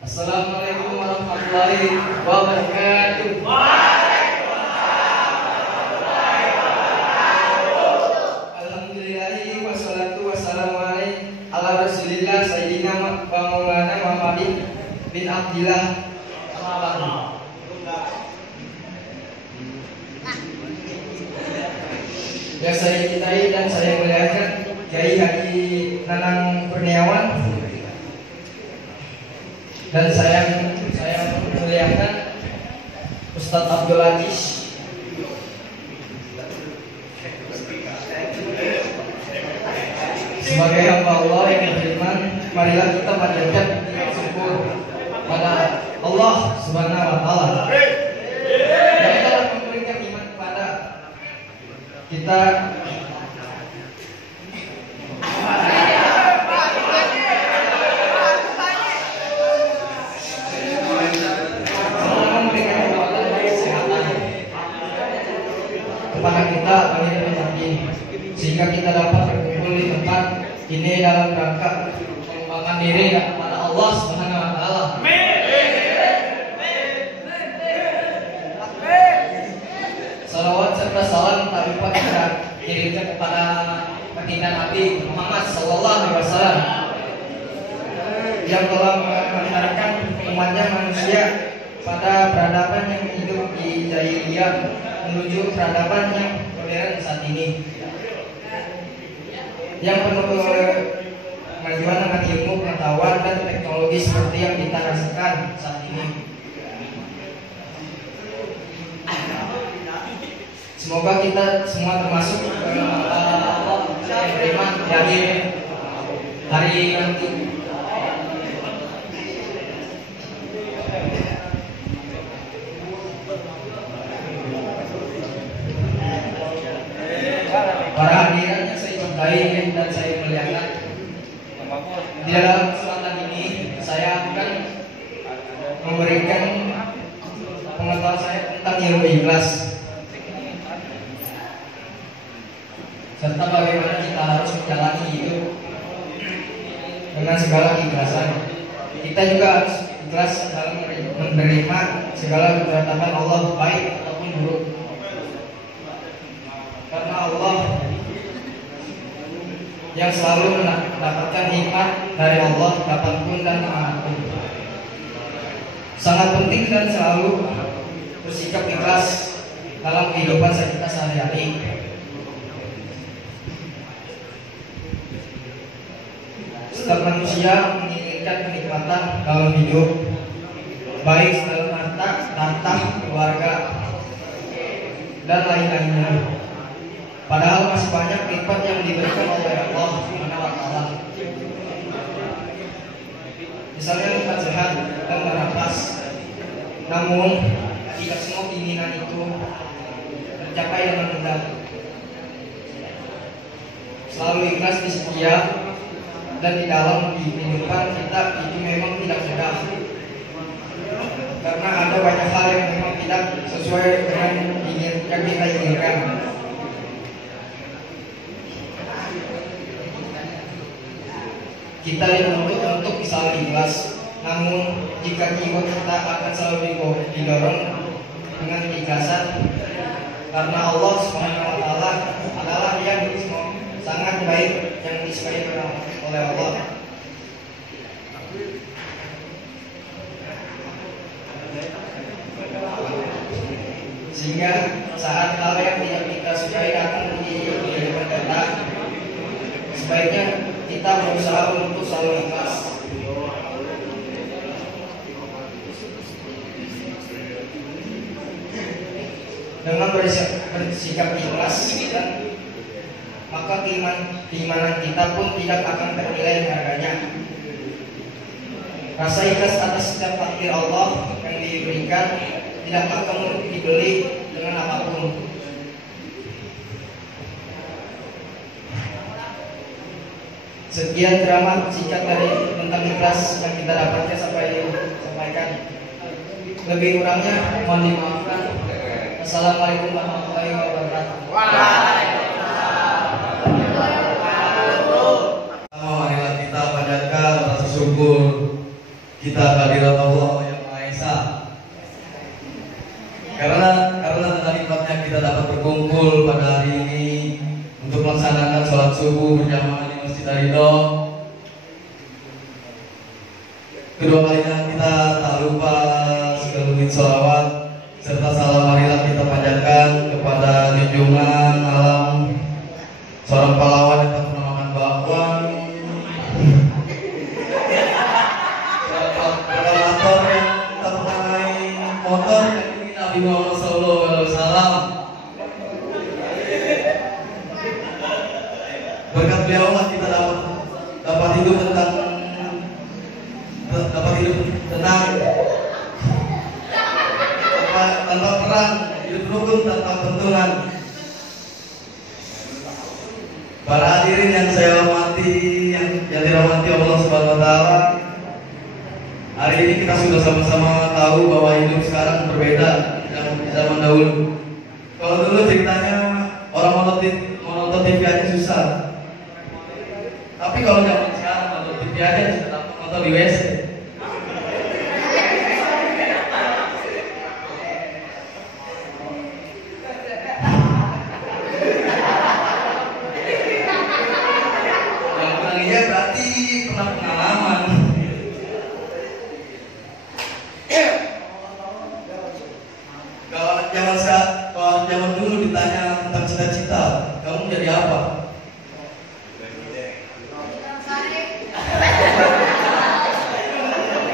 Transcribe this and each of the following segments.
Assalamualaikum warahmatullahi wabarakatuh. Alhamdulillahi wassalatu wassalamu ala rasulillah sayyidina wa maulana Muhammadin bin Abdillah. Yang saya cintai dan saya muliakan Kiai Haji Nanang Kurniawan, dan saya muliakan Ustadz Abdul Aziz. Sebagai hamba Allah yang beriman, marilah kita panjatkan syukur pada Allah Subhanahu wa Ta'ala yang telah memberikan iman kepada kita. Kepada kita bagi penyakit, sehingga kita dapat berkumpul di tempat ini dalam rangka pengembangan diri kepada Allah Subhanahu wa Ta'ala. Salawat serta salam tak lupa kita kirimkan kepada baginda Nabi Muhammad Sallallahu Alaihi Wasallam yang telah mengantarkan umatnya manusia pada peradaban yang hidup di jahiliyah menuju peradaban yang modern saat ini, yang penuh kemajuan dengan ilmu, pengetahuan dan teknologi seperti yang kita rasakan saat ini. Semoga kita semua termasuk Allah yang beriman dari hari nanti. Para hadirin yang saya cintai dan saya muliakan, di dalam kesempatan ini saya akan memberikan pengetahuan saya tentang ilmu ikhlas, serta bagaimana kita harus menjalani hidup dengan segala keikhlasan. Kita juga harus ikhlas dalam menerima segala ketetapan Allah, baik ataupun buruk, karena Allah yang selalu mendapatkan hikmah dari Allah kapanpun dan dimanapun. Sangat penting dan selalu bersikap ikhlas dalam kehidupan kita sehari-hari. Setiap manusia menginginkan kenikmatan dalam hidup, baik dalam harta, keluarga, dan lain-lainnya. Padahal masih banyak nikmat yang diberikan oleh Allah Subhanahu wa Ta'ala. Misalnya nikmat sehat dan bernafas. Namun tidak semua keinginan itu tercapai dengan mudah. Selalu ikhlas di setiap dan di dalam kehidupan kita itu memang tidak mudah, karena ada banyak hal yang memang tidak sesuai dengan yang kita inginkan. Kita dituntut untuk selalu ikhlas, namun jika jiwa kita akan selalu didorong dengan keikhlasan, karena Allah Subhanahu wa Ta'ala adalah yang sangat baik, yang disukai oleh Allah. Sehingga saat hal yang tidak kita sukai datang di kehidupan kita, sebaiknya kita berusaha untuk selalu ikhlas. Dengan bersikap ikhlas, maka keimanan kita pun tidak akan ternilai harganya. Rasa ikhlas atas setiap takdir Allah yang diberikan tidak akan dibeli dengan apapun. Sekian ceramah singkat dari tentang ikhlas yang kita dapatkan sampaikan. Lebih kurangnya mohon dimaafkan. Assalamualaikum warahmatullahi wabarakatuh. Marilah kita panjatkan rasa syukur kita hadirat Allah yang Maha Esa. Karena dengan nikmatnya kita dapat berkumpul pada hari ini untuk melaksanakan sholat subuh berjamaah di Masjid Ridho. Kedua kalinya kita tak lupa sekelumit sholawat serta salam marilah kita panjatkan kepada junjungan alam seorang pahlawan yang tak pernah makan bakwan, motor yang tak pernah naik motor, yang Nabi Muhammad SAW. Berkat beliau lah kita dapat hidup tenang, tanpa perang, hidup rukun tanpa benturan. Para hadirin yang saya hormati, yang dirahmati Allah Subhanahu Wa Taala, hari ini kita sudah sama-sama tahu bahwa hidup sekarang berbeda dengan zaman dahulu. Kalau dulu ceritanya orang menonton TV aja susah, tapi kalau zaman sekarang nonton TV aja sudah dapat nonton di WC. Kalau zaman dulu ditanya tentang cita-cita, kamu jadi apa?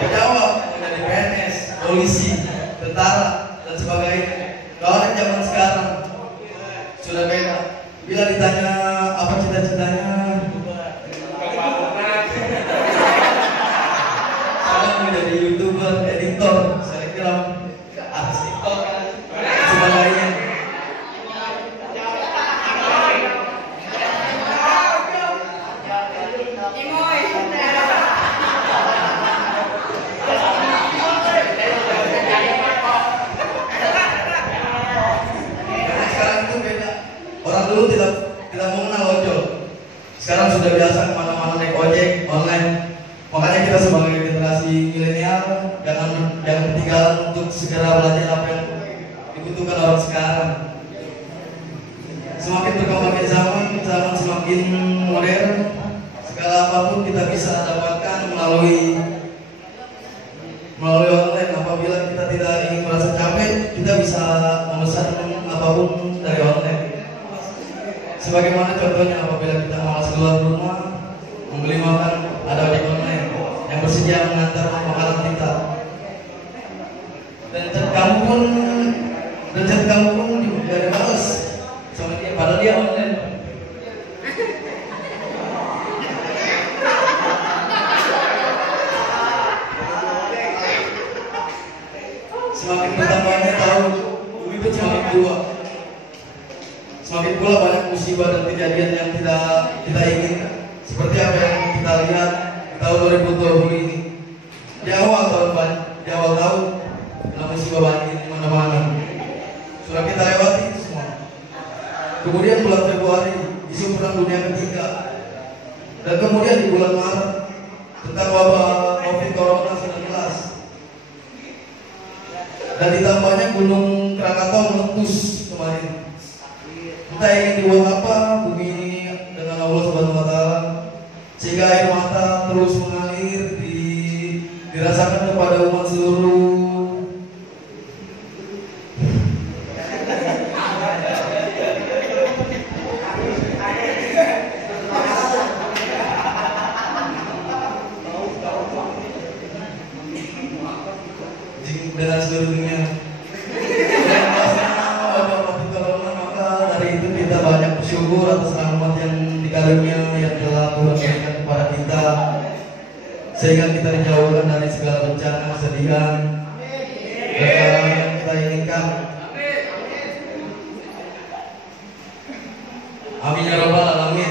Jawab, menjadi PNS, polisi, tentara, dan sebagainya. Kalau zaman sekarang sudah beda. Bila ditanya apa cita-citanya, sekarang menjadi YouTuber, editor, selebgram, artis TikTok, sebagainya. Sekarang itu beda. Orang dulu tidak mengenal ojol. Sekarang sudah biasa kemana-mana naik ojek online. Makanya kita sebagai generasi milenial jangan ketinggalan untuk segera belajar apa yang dibutuhkan orang sekarang. Semakin berkembangnya zaman semakin modern, segala apapun kita bisa dapatkan melalui online. Apabila kita tidak ingin merasa capek, kita bisa memesan apapun dari online. Sebagaimana contohnya apabila kita malas keluar rumah membeli makan, ada ojek online yang bersedia mengantar makanan kita. Dan chat kamu pun juga dibales sama dia, padahal dia online. Semakin bertambahnya tahun, bumi pun semakin tua. Semakin pula banyak musibah dan kejadian yang tidak kita inginkan. Seperti apa yang kita lihat di tahun 2020 ini. Di awal tahun kena musibah banjir di mana-mana. Sudah kita lewati itu semua. Kemudian bulan Februari isu perang dunia ketiga. Dan kemudian di bulan Maret tentang wabah COVID Corona 19. Dan ditambahnya Gunung Krakatau meletus kemarin. Kita ingin dibuat apa bumi ini dengan Allah Subhanahu Wa Taala, sehingga air mata terus mengalir dirasakan kepada umat seluruh. Dengan seluruh dunia. Dari itu kita banyak bersyukur atas rahmat yang dikarunia yang telah Tuhan berikan kepada kita, sehingga kita dijauhkan dari segala bencana, kesedihan, dan hal yang kita inginkan. Amin ya rabbal alamin.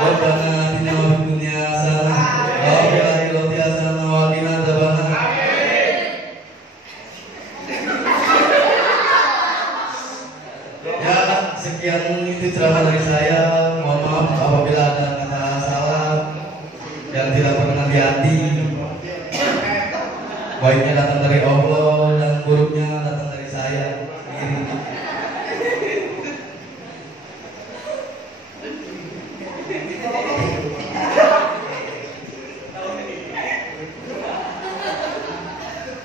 Rabbana atina fid dunya hasanah wa fil akhirati hasanah wa qina adzabannar. Ya, sekian itu ceramah dari saya. Mohon maaf apabila ada kata salah yang tidak pernah di hati. Baiknya datang dari Allah dan buruknya datang dari saya.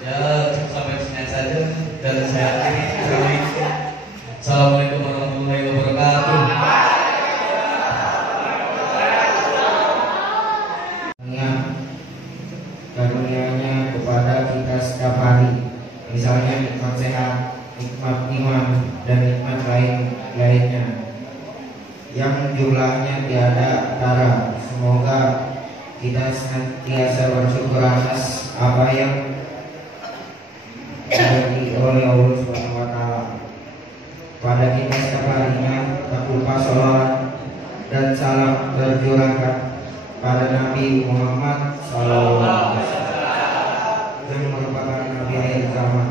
Ya, cukup sampai sini saja dan saya akhiri. Assalamualaikum warahmatullahi wabarakatuh. Karunia-Nya kepada kita setiap hari, misalnya nikmat sehat, nikmat iman, dan nikmat lainnya yang jumlahnya tiada tara. Semoga kita senantiasa bersyukur atas apa yang diberi oleh Allah Subhanahu wa Ta'ala pada kita setiap harinya. Tak lupa salawat dan salam tercurahkan pada Nabi Muhammad SAW yang merupakan Nabi akhir zaman.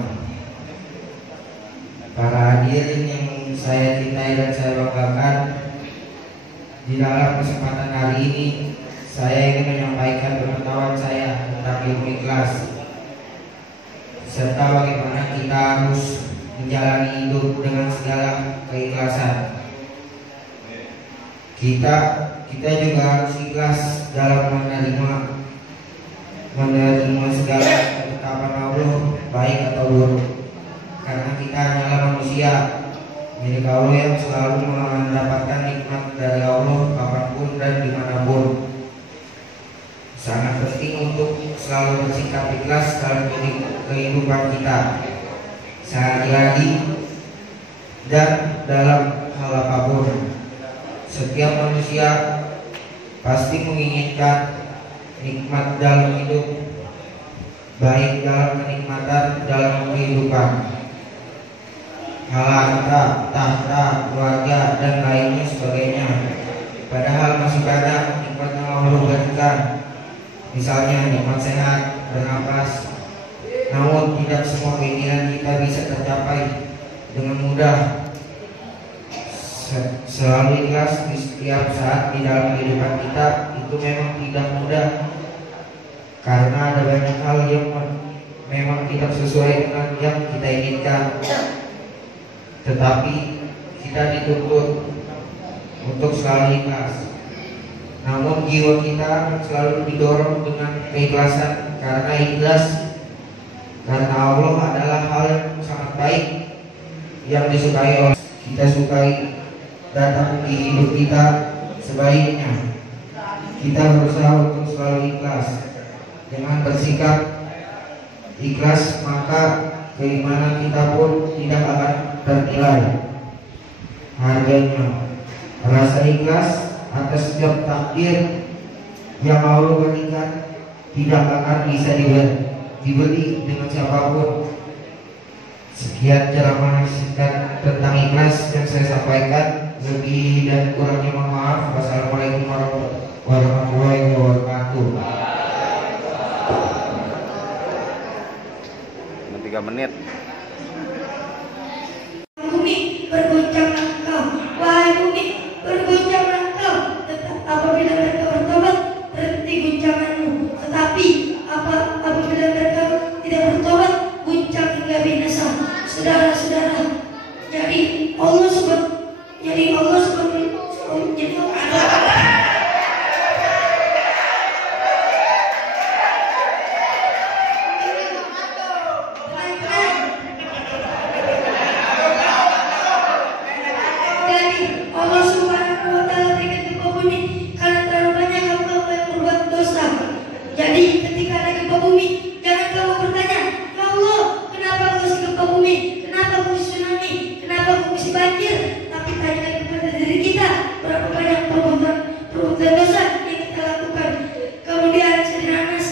Para hadirin yang saya cintai dan saya banggakan, di dalam kesempatan hari ini saya ingin menyampaikan pengetahuan saya tentang ilmu ikhlas serta bagaimana kita harus menjalani hidup dengan segala keikhlasan. Kita juga harus ikhlas dalam menerima segala ketetapan Allah, baik atau buruk, karena kita hanyalah manusia milik Allah yang selalu mendapatkan nikmat dari Allah kapanpun dan dimanapun. Sangat penting untuk selalu bersikap ikhlas dalam kehidupan kita sehari-hari dan dalam hal apapun. Setiap manusia pasti menginginkan nikmat dalam hidup, baik dalam kenikmatan dalam kehidupan, harta, tahta, keluarga, dan lainnya sebagainya. Padahal masih banyak nikmat yang Allah berikan, misalnya nikmat sehat, bernapas. Namun tidak semua keinginan kita bisa tercapai dengan mudah. Selalu ikhlas di setiap saat di dalam kehidupan kita itu memang tidak mudah, karena ada banyak hal yang memang tidak sesuai dengan yang kita inginkan. Tetapi kita dituntut untuk selalu ikhlas. Namun jiwa kita selalu didorong dengan keikhlasan, karena ikhlas karena Allah adalah hal yang sangat baik yang disukai oleh kita, sukai datang di hidup kita. Sebaiknya kita berusaha untuk selalu ikhlas. Dengan bersikap ikhlas, maka keimanan kita pun tidak akan ternilai harganya. Rasa ikhlas atas setiap takdir yang Allah berikan tidak akan bisa dibeli dengan siapapun. Sekian ceramah singkat tentang ikhlas yang saya sampaikan. Lebih dan kurangnya mohon maaf. Wassalamualaikum warahmatullahi wabarakatuh. 3 menit. Bumi berguncang engkau, wahai bumi berguncang engkau. Apabila mereka bertobat, berhenti guncanganmu. Tetapi apabila mereka tidak bertobat, guncang hingga binasa. Saudara-saudara, jadi Allah Subhanahu wa Ta'ala berikan gempa bumi karena terlalu banyak hamba yang berbuat dosa. Jadi ketika ada gempa bumi, jangan kamu bertanya, ya Allah, kenapa aku kasih gempa bumi? Kenapa aku kasih tsunami? Kenapa aku kasih banjir? Tapi tanyakan kepada diri kita, berapa banyak perbuatan dosa yang kita lakukan. Kemudian Sayyidina Anas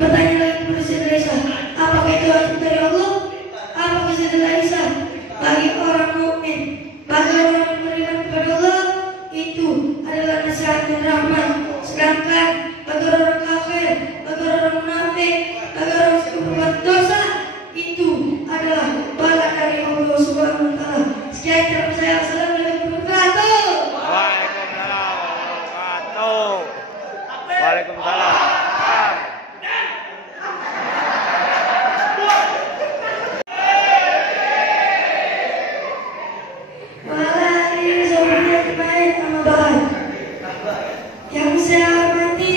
bertanya lagi kepada Sayyidina Aisyah, apakah itu wajib dari Allah? Apakah Sayyidina Aisyah bagi orang mukmin, bagi orang yang beriman kepada Allah, itu adalah nasihat dan rahmat. Sedangkan bagi orang kafir, bagi orang munafik, bagi orang yang berbuat dosa, itu adalah bala dari Allah Subhanahu wa Ta'ala. Sekian dari saya. Waalaikumsalam. Yang saya hormati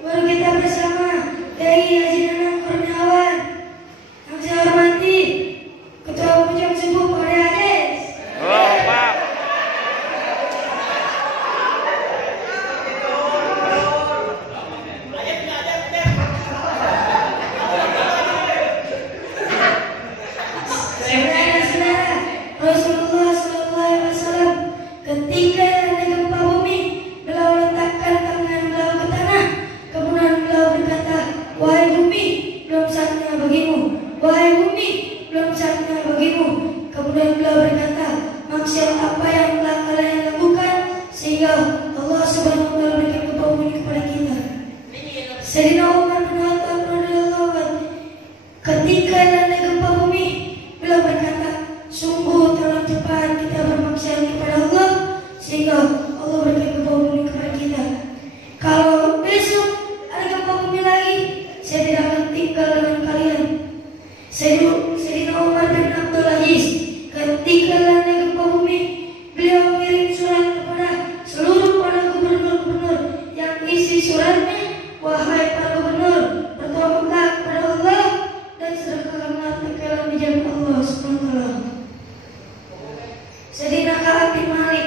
guru kita bersama Kiai Haji Nanang Kurniawan. Yang saya hormati Ketua Pucuk Subuh Pak Hades. Oh, Pak. Saudara-saudara, Rasulullah SAW ketika ada gempa bumi, beliau letakkan tangan beliau ke tanah, kemudian beliau berkata, wahai bumi, belum saatnya bagimu. Wahai bumi, belum saatnya bagimu. Kemudian beliau berkata, maksiat apa yang telah kalian lakukan sehingga Allah Subhanahu wa taala berikan gempa bumi kepada kita. Sayyidina Umar bin Khattab radhiyallahu anhu ketika ada gempa bumi, beliau berkata, sungguh terlalu cepat kita bermaksiat kepada Allah sehingga Allah berikan gempa bumi kepada kita. Kalau besok ada gempa bumi lagi, saya tidak akan tinggal dengan kalian. Sayyidina Umar bin Abdul Aziz ketika ada gempa bumi, beliau kirim surat kepada seluruh para gubernur-gubernur yang isi suratnya, wahai para gubernur, bertobatlah kepada Allah dan sedekahkanlah kekayaan di jalan Allah Subhanahu wa taala. Sayyidina Ka'ab bin Malik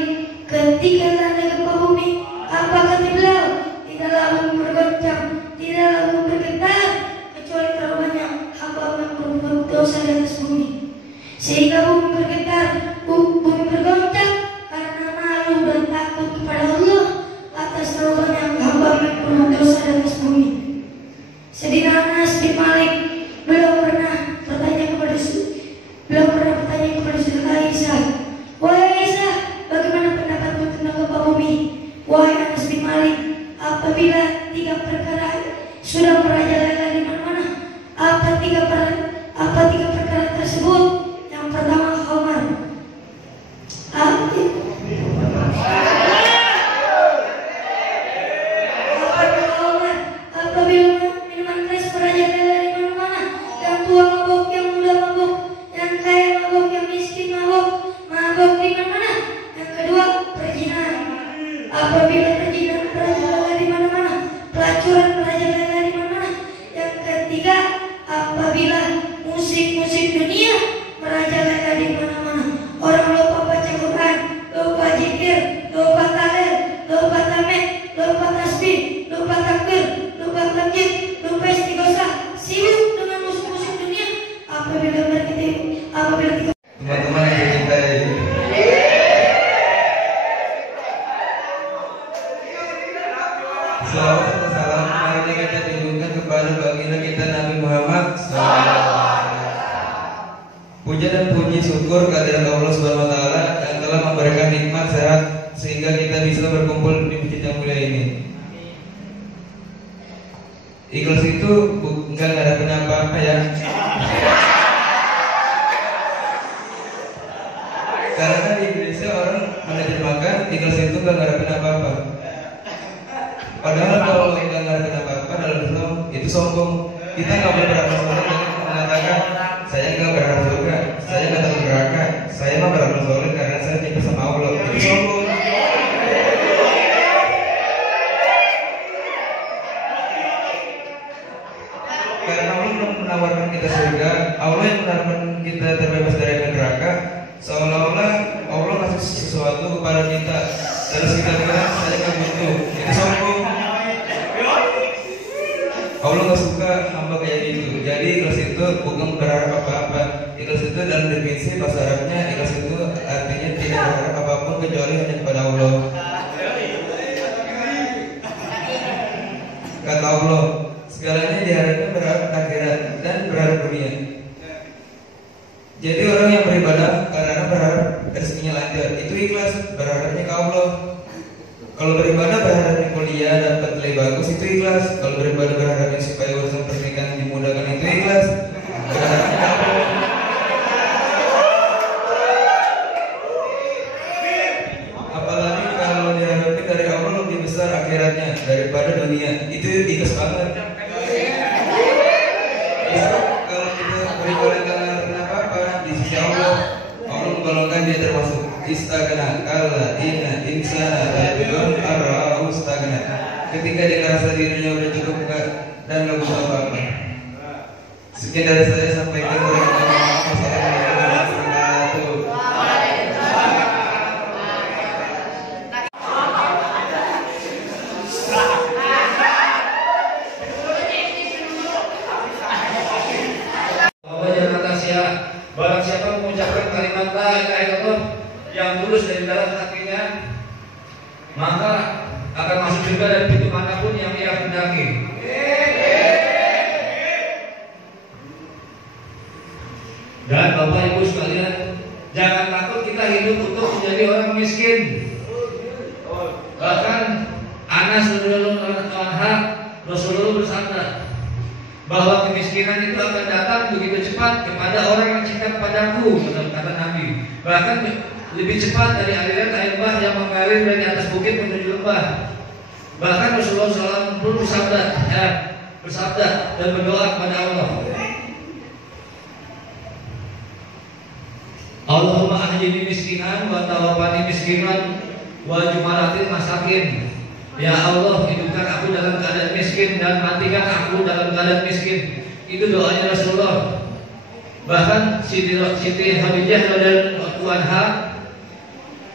ketika ada gempa bumi, apa kata beliau? Tidaklah bumi bergoncang, tidaklah bumi bergetar, kecuali terlalu banyak hamba yang berbuat dosa di atas bumi. Sehingga bumi bergetar, bumi bergoncang karena malu dan takut kepada Allah atas terlalu banyak hamba yang berbuat dosa di atas bumi. Sayyidina Anas bin Malik beliau pernah bertanya kepada Saudara Aisyah, wahai Aisyah, bagaimana pendapatmu tentang gempa bumi? Wahai Anas bin Malik, apabila tiga perkara sudah merajalela di mana-mana, apa tiga perkara tersebut? Yang pertama khamar. Apabila minuman keras merajalela di mana-mana, yang tua mabuk, yang muda mabuk, yang kaya mabuk, yang miskin mabuk di mana-mana. Yang kedua, perzinahan. Apabila perzinahan merajalela di mana-mana, pelacuran merajalela di mana-mana. Yang ketiga, apabila musik dunia merajalela di mana-mana. Orang lupa baca Quran, lupa zikir, lupa tahlil, lupa tahmid, lupa tasbih, lupa takbir, lupa tahmid, lupa istighosah, sibuk dengan musik dunia. Apabila kita Teman-teman yang dicintai, salawat dan salam marilah kita tunjukkan kepada baginda kita Nabi Muhammad SAW. Puja dan puji syukur kehadirat Allah Subhanahu wa taala yang telah memberikan nikmat sehat sehingga kita bisa berkumpul di masjid yang mulia ini. Ikhlas itu enggak ada apa-apa ya. Karena di Indonesia orang menerjemahkan ikhlas itu enggak ada apa-apa. Padahal kalau enggak ada apa-apa dalam Islam itu sombong. Kita enggak boleh beramal soleh dan mengatakan saya enggak berharap surga, saya enggak takut neraka, saya mah beramal soleh karena saya cinta sama Allah. Itu sombong. Karena Allah yang menawarkan kita surga, Allah yang menawarkan kita terbebas dari neraka, seolah-olah Allah kasih sesuatu kepada kita, terus kita bilang saya nggak butuh. Itu sombong. Allah nggak suka hamba kayak gitu. Jadi ikhlas itu bukan berharap apa-apa. Ikhlas itu dalam definisi bahasa Arabnya, ikhlas itu artinya tidak berharap apapun kecuali hanya kepada Allah. Kata Allah, segalanya diharapkan berharap akhirat dan berharap dunia. Jadi orang yang beribadah karena berharap rezekinya lancar, itu ikhlas, berharapnya ke Allah. Kalau beribadah berharapnya kuliah dapat nilai bagus, itu ikhlas. Kalau beribadah berharapnya supaya urusan pernikahan dimudahkan, itu ikhlas, berharapnya ke Allah. Apalagi kalau diharapkan dari Allah lebih besar akhirat akhiratnya daripada dunia. Itu ikhlas banget. Justru kalau kita beribadah karena apa di sisi Allah, Allah menggolongkan dia termasuk istagna. Kala inna insana layakulun arra'ahu istagna. Ketika dia merasa dirinya udah cukup dan nggak butuh apa-apa. Sekian dari saya, sampaikan warahmatullahi wabarakatuh. Barang siapa mengucapkan kalimat la ilaha illallah yang tulus dari dalam hatinya, maka akan masuk surga dari pintu manapun yang ia kehendaki. Dan Bapak Ibu sekalian, jangan takut kita hidup untuk menjadi orang miskin. Bahkan Anas radhiyallahu anhu Rasulullah bersabda bahwa kemiskinan itu akan datang begitu cepat kepada orang yang cinta kepadaku, kata Nabi. Bahkan lebih cepat dari aliran air bah yang mengalir dari atas bukit menuju lembah. Bahkan Rasulullah SAW pun bersabda dan berdoa kepada Allah, Allahumma ahyini miskinan wa tawaffani miskinan wa jumalatil masakin. Ya Allah, hidupkan aku dalam keadaan miskin dan matikan aku dalam keadaan miskin. Itu doanya Rasulullah. Bahkan Siti Khadijah radhiyallahu anha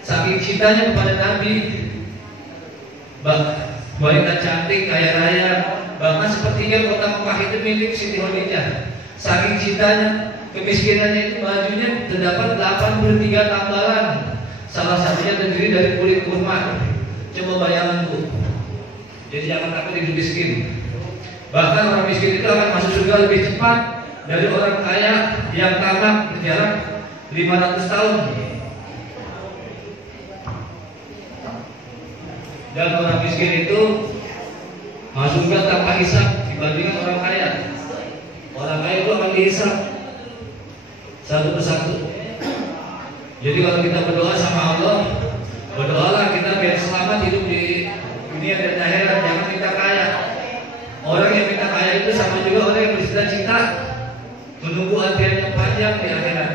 saking cintanya kepada Nabi, wanita cantik, kaya raya, bahkan sepertiga kota Mekah itu milik Siti Khadijah. Saking cintanya, kemiskinannya itu bajunya terdapat 83 tambalan. Salah satunya terdiri dari kulit kurma. Coba bayangkan Bu. Jadi jangan takut hidup miskin. Bahkan orang miskin itu akan masuk surga lebih cepat dari orang kaya yang tamat berjarak 500 tahun. Dan orang miskin itu masuk surga tanpa hisab dibandingkan orang kaya. Orang kaya itu akan dihisab satu persatu. Jadi kalau kita berdoa sama Allah, berdoalah kita biar selamat hidup di dunia dan akhirat, jangan minta kaya. Orang yang minta kaya itu sama juga orang yang bercita-cita menunggu antrian yang panjang di akhirat.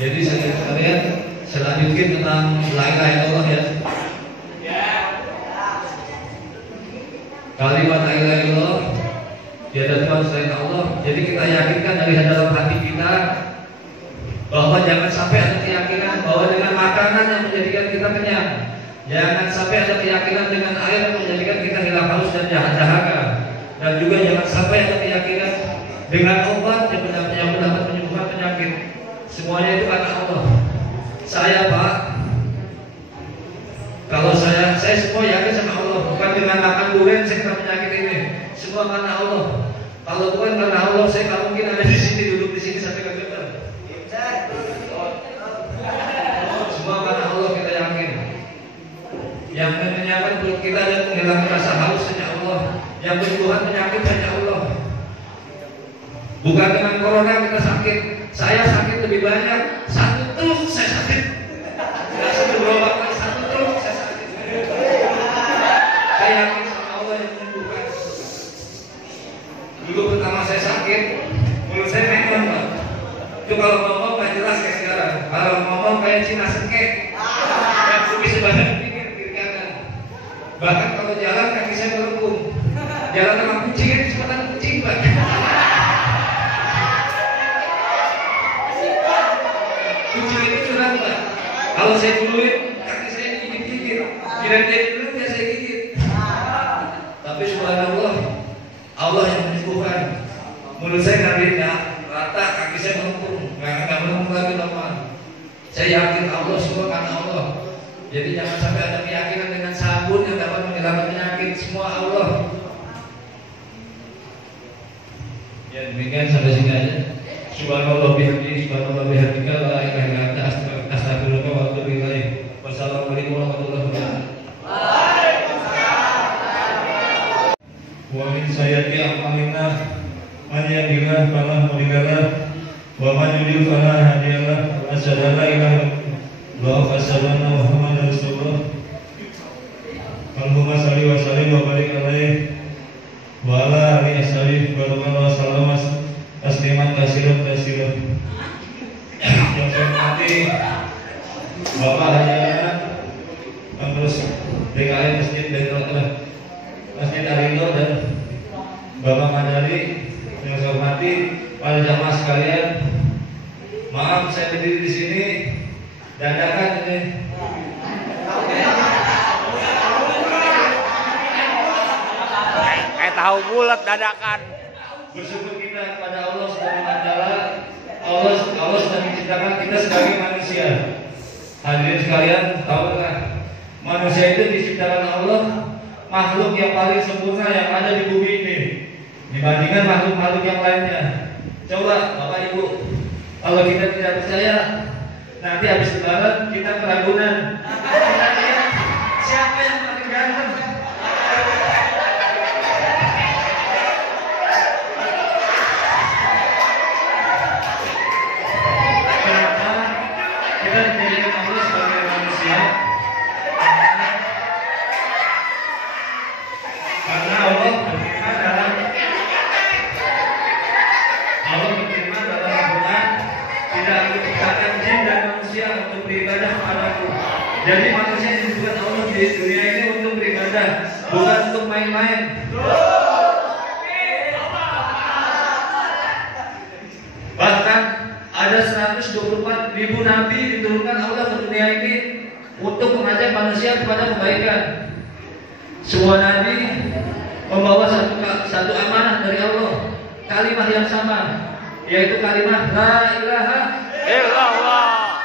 Jadi sekalian selanjutnya tentang la ilaha illallah ya. Kalimat la ilaha illallah tiada Tuhan selain Allah. Jadi kita yakinkan dari dalam hati kita bahwa jangan sampai ada keyakinan bahwa dengan makanan yang menjadikan kita kenyang, jangan sampai ada keyakinan dengan air yang menjadikan kita hilang haus dan dahaga, dan juga jangan sampai ada keyakinan dengan obat yang mendapat penyembuhan penyakit. Semuanya itu karena Allah. Saya Pak, kalau saya semua yakin sama Allah, bukan dengan makan durian saya kena penyakit ini. Semua karena Allah. Kalau bukan karena Allah, saya nggak mungkin ada di sini, duduk di sini sampai kegetar. Semua karena Allah kita yakin. Yang menyenangkan perut kita dan menghilangkan rasa haus hanya Allah. Yang menyembuhkan penyakit hanya Allah. Bukan dengan corona kita sakit. Saya sakit lebih banyak. Satu truk saya sakit. Tidak satu berobat kali, satu truk saya sakit. Saya yakin sama Allah yang menyembuhkan. Dulu pertama saya sakit, mulut saya memang Pak. Itu kalau ngomong nggak jelas kayak sekarang. Kalau ngomong kayak Cina sengke. Dan bisa banyak pikir kiri kanan. Bahkan kalau jalan kaki saya melengkung. Jalan sama kucing itu kecepatan kucing Pak. Kucing itu curang Pak. Kalau saya duluin kaki saya digigit-gigit. Kira dia dulu ya saya gigit. Tapi subhanallah, Allah yang menyembuhkan. Mulut saya nggak rata, kaki saya melengkung, nggak melengkung lagi normal. Saya yakin Allah semua karena Allah. Jadi jangan sampai ada keyakinan dengan sabun yang dapat menghilangkan penyakit. Semua Allah. Ya demikian sampai sini aja. Subhanallah bihamdihi, subhanallah bihamdika, la ilaha illa anta, astaghfiruka wa atubu ilaik. Wassalamualaikum warahmatullahi wabarakatuh. Wa min sayyati a'malina man yahdihillahu fala mudilla lahu wa man yudlil fala hadiya lahu wa asyhadu an la ilaha illallah wa asyhadu anna Muhammadar Rasulullah. Allahumma shalli wa sallim wa barik alaihi wa ala alihi ashabihi wa sallam tasliman katsiran katsiran. Yang saya hormati Bapak Haji Pengurus DKM Masjid Masjid Arindo dan Bapak Madari. Yang saya hormati para jamaah sekalian, maaf saya berdiri di sini dadakan ini. Kayak tahu bulat dadakan. Bersyukur kita kepada Allah Subhanahu wa taala. Allah sudah menciptakan kita sebagai manusia. Hadirin sekalian, tahukah manusia itu diciptakan Allah makhluk yang paling sempurna yang ada di bumi ini dibandingkan makhluk-makhluk yang lainnya. Coba Bapak Ibu, kalau kita tidak percaya, nanti habis lebaran kita keragunan. Kita lihat siapa yang paling ganteng. Kenapa kita dijadikan Allah sebagai manusia? Karena Allah berfirman dalam Al-Quran, tidak aku ciptakan jin dan manusia untuk beribadah kepadaku. Jadi manusia disebut Allah di dunia ini untuk beribadah, bukan untuk main-main. Bahkan ada 124.000 nabi diturunkan Allah ke dunia ini untuk mengajak manusia kepada kebaikan. Semua nabi membawa satu amanah dari Allah, kalimat yang sama, yaitu kalimat la ilaha Illallah.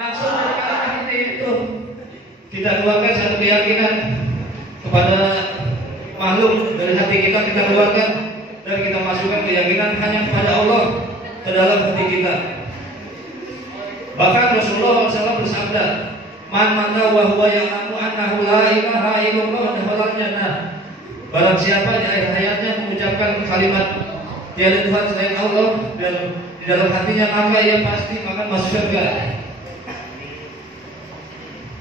Maksud dari kalimat ini itu kita keluarkan satu keyakinan kepada makhluk dari hati kita keluarkan dan kita masukkan keyakinan hanya kepada Allah ke dalam hati kita. Bahkan Rasulullah SAW bersabda, man mata wa huwa ya'lamu annahu la ilaha illallah dakhala jannah. Barang siapa di akhir hayatnya mengucapkan kalimat tiada Tuhan selain Allah dan di dalam hatinya, maka ia pasti akan masuk surga.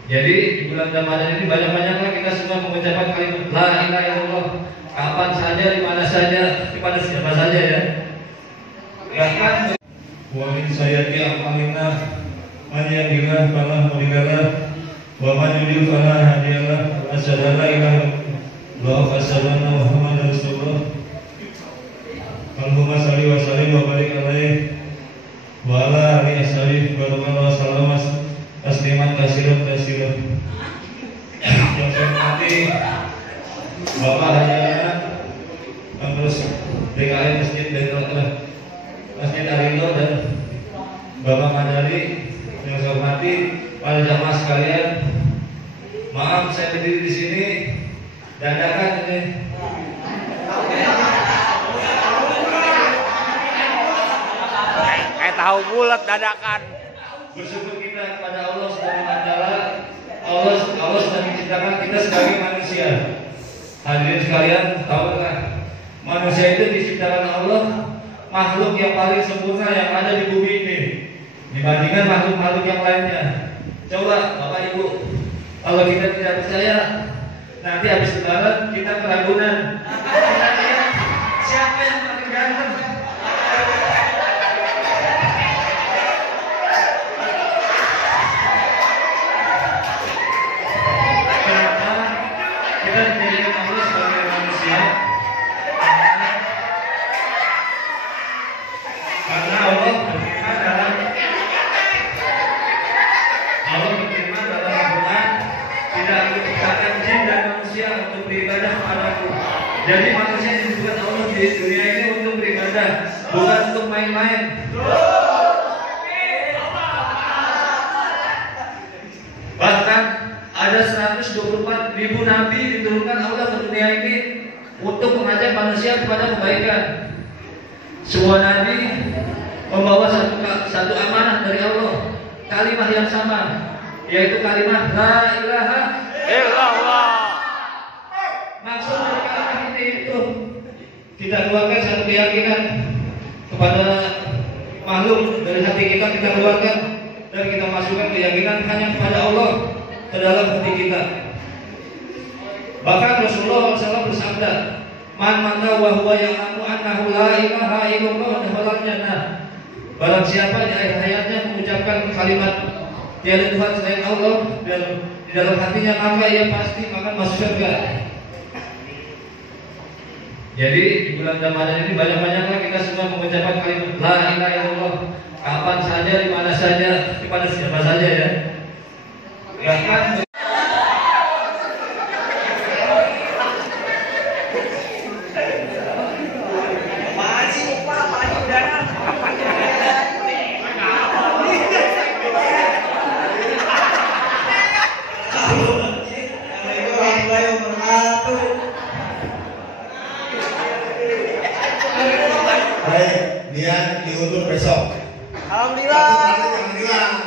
Jadi di bulan Ramadan ini banyak-banyaklah kita semua mengucapkan kalimat la ilaha illallah, kapan saja, di mana saja, kepada siapa saja ya. Bahkan wa min sayyati a'malina man yahdihillahu fala mudilla lahu wa man yudlil fala hadiya lahu wa asyhadu an la ilaha illallah wa asyhadu anna Muhammadar Rasulullah. Allahumma shalli wa sallim wa barik alaihi wa ala alihi ashabihi wa sallam tasliman katsiran katsiran. Yang saya hormati Bapak Haji Pengurus DKM Masjid Arindo dan Bapak Madari. Yang saya hormati para jamaah sekalian, maaf saya berdiri di sini dadakan ini. Kayak tahu bulat dadakan. Bersyukur kita kepada Allah Subhanahu wa taala. Allah sudah menciptakan kita sebagai manusia. Hadirin sekalian, tahukah manusia itu diciptakan Allah makhluk yang paling sempurna yang ada di bumi ini dibandingkan makhluk-makhluk yang lainnya. Coba Bapak Ibu, kalau kita tidak percaya, nanti habis lebaran kita keragunan. Kita lihat siapa yang paling ganteng. Kenapa kita dijadikan Allah sebagai manusia? Karena Allah berfirman dalam Al-Quran, tidak aku ciptakan jin dan manusia untuk beribadah kepadaku. Jadi manusia disebut Allah di dunia ini untuk beribadah, bukan untuk main-main. Bahkan ada 124.000 nabi diturunkan Allah ke dunia ini untuk mengajak manusia kepada kebaikan. Semua nabi membawa satu amanah dari Allah, kalimat yang sama, yaitu kalimat la ilaha Illallah. Maksud dari kalimat ini itu kita keluarkan satu keyakinan kepada makhluk dari hati kita keluarkan dan kita masukkan keyakinan hanya kepada Allah ke dalam hati kita. Bahkan Rasulullah SAW bersabda, "Man mata wa huwa ya'lamu annahu la ilaha illallah dakhala jannah." Barang siapa di akhir hayatnya mengucapkan kalimat tiada Tuhan selain Allah dan di dalam hatinya, maka ia pasti akan masuk surga. Jadi di bulan Ramadan ini banyak-banyaklah kita semua mengucapkan kalimat la ilaha illallah, kapan saja, di mana saja, kepada siapa saja ya. Bahkan dia diundur besok. Alhamdulillah. Alhamdulillah.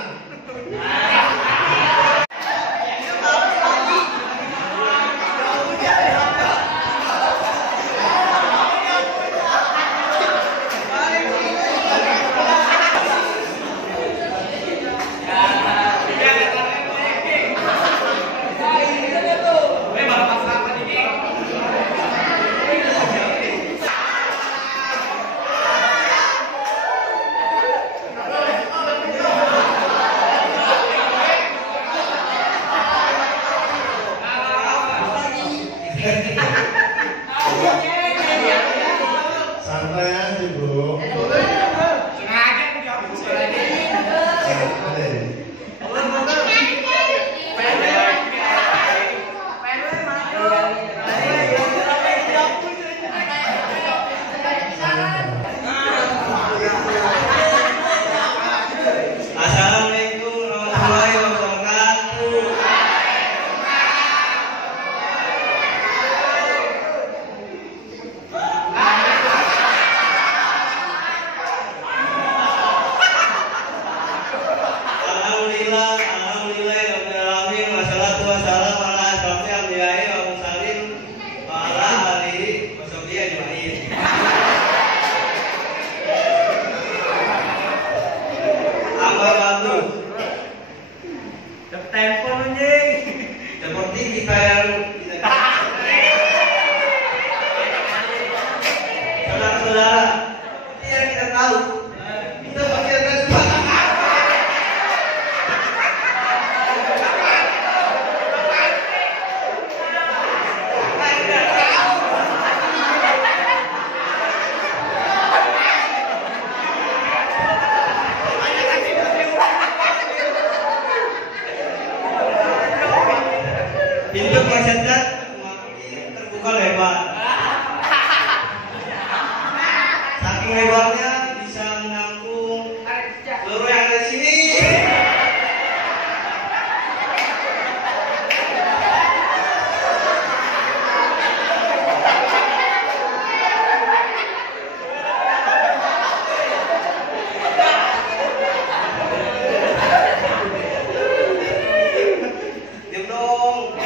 Santai aja, Bro. Assalamualaikum warahmatullahi wabarakatuh. Alhamdulillah, rabbil alamin, wassalatu wassalamu ala asyrofil anbiya'i wal mursalin wa ala alihi wa sahbihi ajma'in. Amma ba'du. Telepon anjing. Seperti kita yang saudara-saudara, seperti yang kita tahu, kita pasti akan pintu presentat terbuka lebar. Saking lebarnya bisa menampung seluruh yang ada di sini. Diam dong.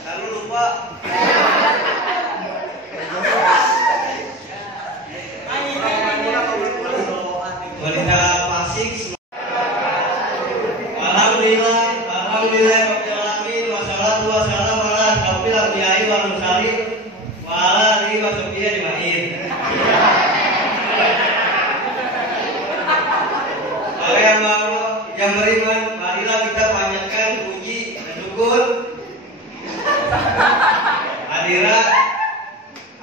Lalu lupa. Wanita Pasik. Alhamdulillah, rabbil alamin, wassalatu wassalamu ala asyrofil anbiya'i wal mursalin wa ala alihi wa sahbihi ajma'in. Para yang beriman, marilah kita panjatkan puji dan syukur hadirat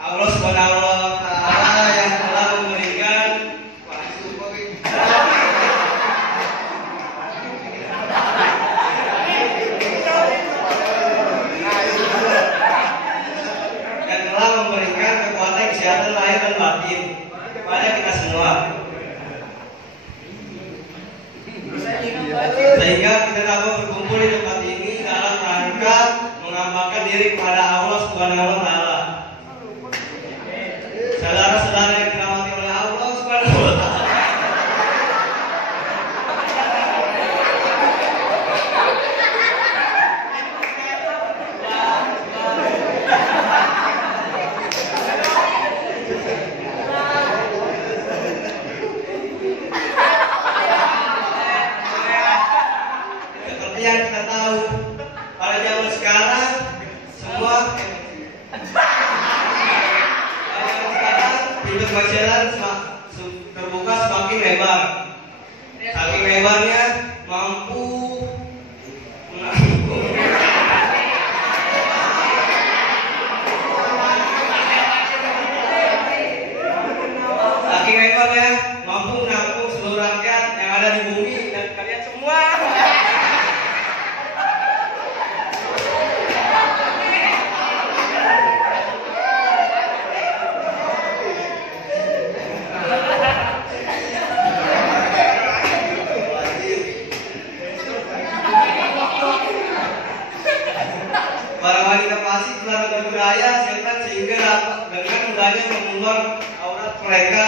Allah Subhanahu wa taala yang telah memberikan kekuatan kesehatan lahir dan batin kepada kita semua. Sehingga kita dapat berkumpul di tempat ini dalam rangka mengamalkan diri kepada Allah Subhanahu wa taala. Saudara-saudara yang dirahmati oleh Allah Subhanahu wa taala. Seperti yang kita tahu, pada zaman sekarang semua pintu kemacetan terbuka semakin lebar. Saking lebarnya mampu menampung seluruh rakyat yang ada di bumi dan kalian semua. Para wanita fasik telah berbudaya setan sehingga dengan mudahnya mengumbar aurat mereka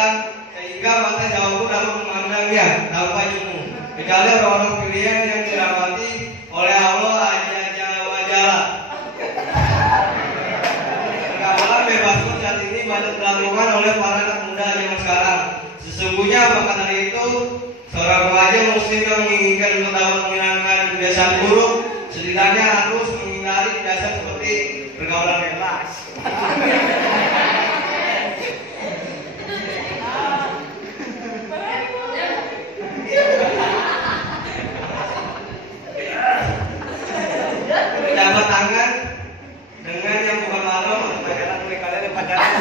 sehingga mata jauh dapat memandangnya tanpa ilmu. Kecuali orang-orang pilihan yang dirahmati oleh Allah aja wajar. Pergaulan bebas pun saat ini banyak dilakukan oleh para anak muda zaman sekarang. Sesungguhnya maka dari itu seorang remaja muslim yang menginginkan untuk dapat menghilangkan kebiasaan buruk setidaknya harus menghindari kebiasaan seperti pergaulan bebas. Jabat tangan dengan yang bukan mahram atau pacaran oleh kalian yang pacaran.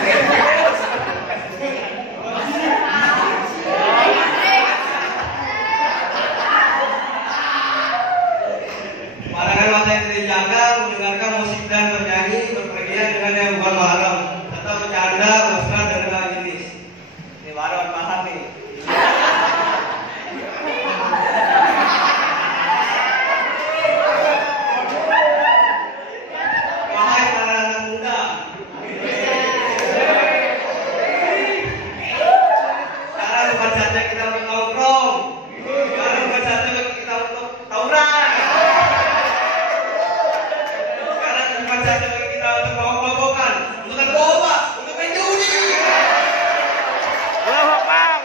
Pandangan mata yang tidak dijaga, mendengarkan musik dan bernyanyi, berpergian dengan yang bukan mahram, serta bercanda, mesra dan lain jenis. Ini baru paham nih. Wahai para anak muda, sekarang bukan saja kita untuk nongkrong, sekarang bukan saja kita untuk tawuran. Bukan saja bagi kita untuk mabok-mabokan, untuk narkoba, untuk main judi. Allahu Akbar.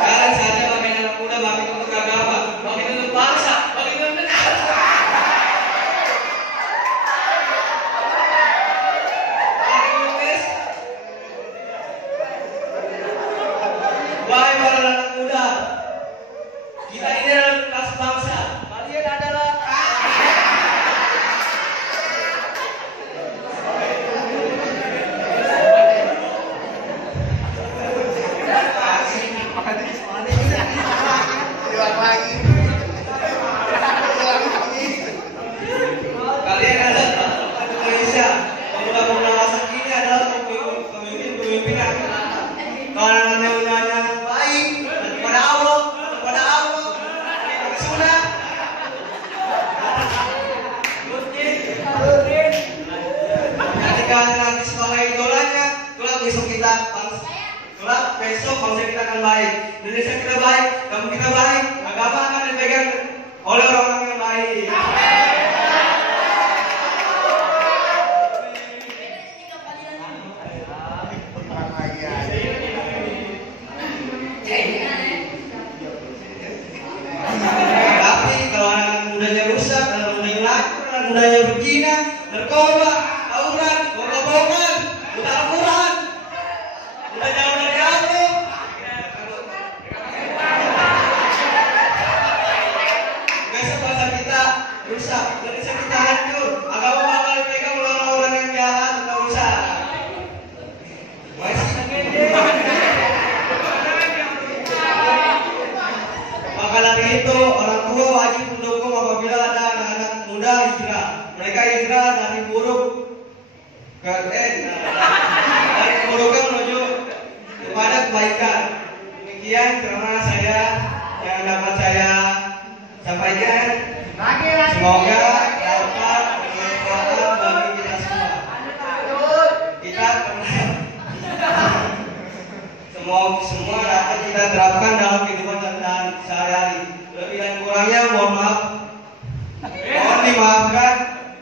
Sekarang saja bagi anak muda, bagi untuk agama, bagi untuk bangsa, bagi untuk negara. Wahai para anak muda, kita ini adalah kelas bangsa. Kalian adalah Indonesia. Pemuda-pemuda masa kini adalah pemimpin kalangan yang baik kepada Allah, sunnah. Ketika nanti sebagai idolanya, kelak besok bangsa kita akan baik, Indonesia kita baik, kamu kita baik, agama akan dipegang oleh orang-orang yang baik. Tapi kalau anak mudanya rusak, anak mudanya laku, anak mudanya berzina, narkoba, tawuran, bohong-bohongan, buta Al-Quran, udah jauh dari Allah. Besok bangsa kita rusak, Indonesia kita hancur, agama bakal dipegang oleh orang-orang yang jahat atau rusak. Maka dari itu orang tua wajib mendukung apabila ada anak-anak muda hijrah. Mereka hijrah dari buruk ke dari keburukan menuju kepada kebaikan. Demikian ceramah saya yang dapat saya sampaikan. Semoga dapat bermanfaat bagi kita semua. Kita semua dapat kita terapkan dalam kehidupan sehari-hari. Lebih dan kurangnya mohon maaf, mohon dimaafkan.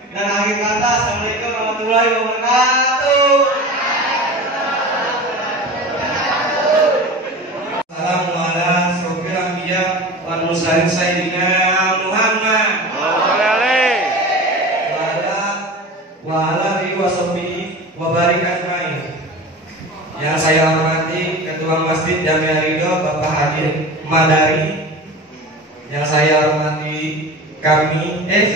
Dan akhir kata, assalamualaikum warahmatullahi wabarakatuh. Assalamualaikum warahmatullahi Muhammad. Yang saya hormati Ketua Masjid Jamia Ridho Bapak Haji Madari. Yang saya hormati kami yang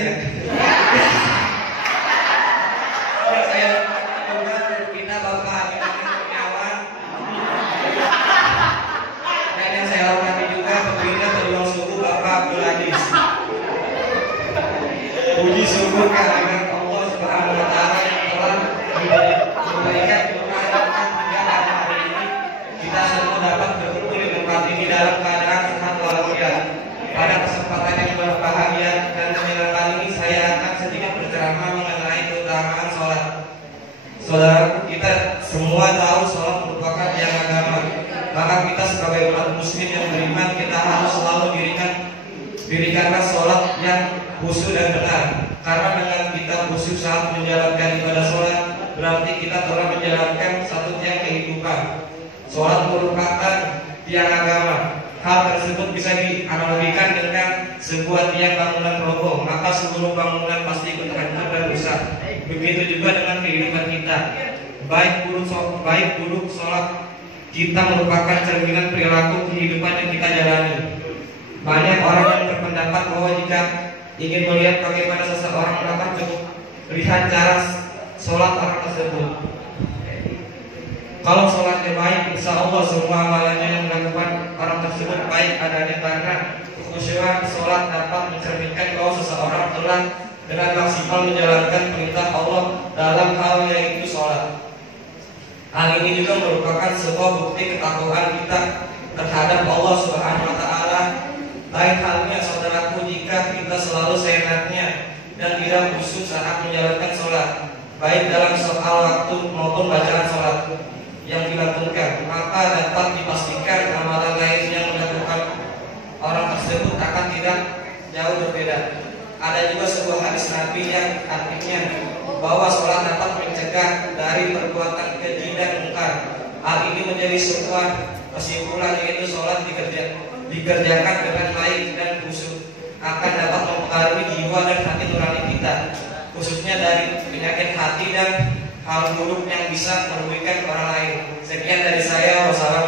saya hormati juga kita Bapak Haji Kurniawan. Dan yang saya hormati juga pembina Pejuang Suku Bapak Abdul Aziz. Puji syukur kehadirat Allah Subhanahu wa taala yang telah memberikan keberkahan hingga hari ini kita semua dapat berkumpul di tempat ini dalam keadaan sehat walafiat. Pada kesempatan yang berbahagia dan menyenangkan ini saya akan sedikit berceramah mengenai keutamaan sholat. Saudara, kita semua tahu sholat merupakan tiang agama. Maka kita sebagai umat muslim yang beriman, kita harus selalu dirikanlah sholat yang khusyuk dan benar. Karena dengan kita khusyuk saat menjalankan ibadah sholat, berarti kita telah menjalankan satu tiang kehidupan. Sholat merupakan tiang agama. Hal tersebut bisa dianalogikan dengan sebuah tiang bangunan roboh, maka seluruh bangunan pasti ikut hancur dan rusak. Begitu juga dengan kehidupan kita. Baik buruk sholat kita merupakan cerminan perilaku kehidupan yang kita jalani. Banyak orang yang berpendapat bahwa jika ingin melihat bagaimana seseorang maka cukup lihat cara sholat orang tersebut. Kalau sholatnya baik, insya Allah semua amalannya yang dilakukan orang tersebut baik adanya, karena kekhusyuan sholat dapat mencerminkan bahwa seseorang telah dengan maksimal menjalankan perintah Allah dalam hal yaitu sholat. Hal ini juga merupakan sebuah bukti ketakwaan kita terhadap Allah Subhanahu wa taala. Lain halnya saudaraku jika kita selalu seenaknya dan tidak khusyuk saat menjalankan sholat, baik dalam soal waktu maupun bacaan sholat yang dilakukan, maka dapat dipastikan amalan lain yang dilakukan orang tersebut akan tidak jauh berbeda. Ada juga sebuah hadis Nabi yang artinya bahwa sholat dapat mencegah dari perbuatan keji dan mungkar. Hal ini menjadi sebuah kesimpulan, yaitu sholat dikerjakan dengan baik dan khusyuk akan dapat mempengaruhi jiwa dan hati nurani kita, khususnya dari penyakit hati dan hal buruk yang bisa merugikan orang lain. Sekian dari saya. Wassalamualaikum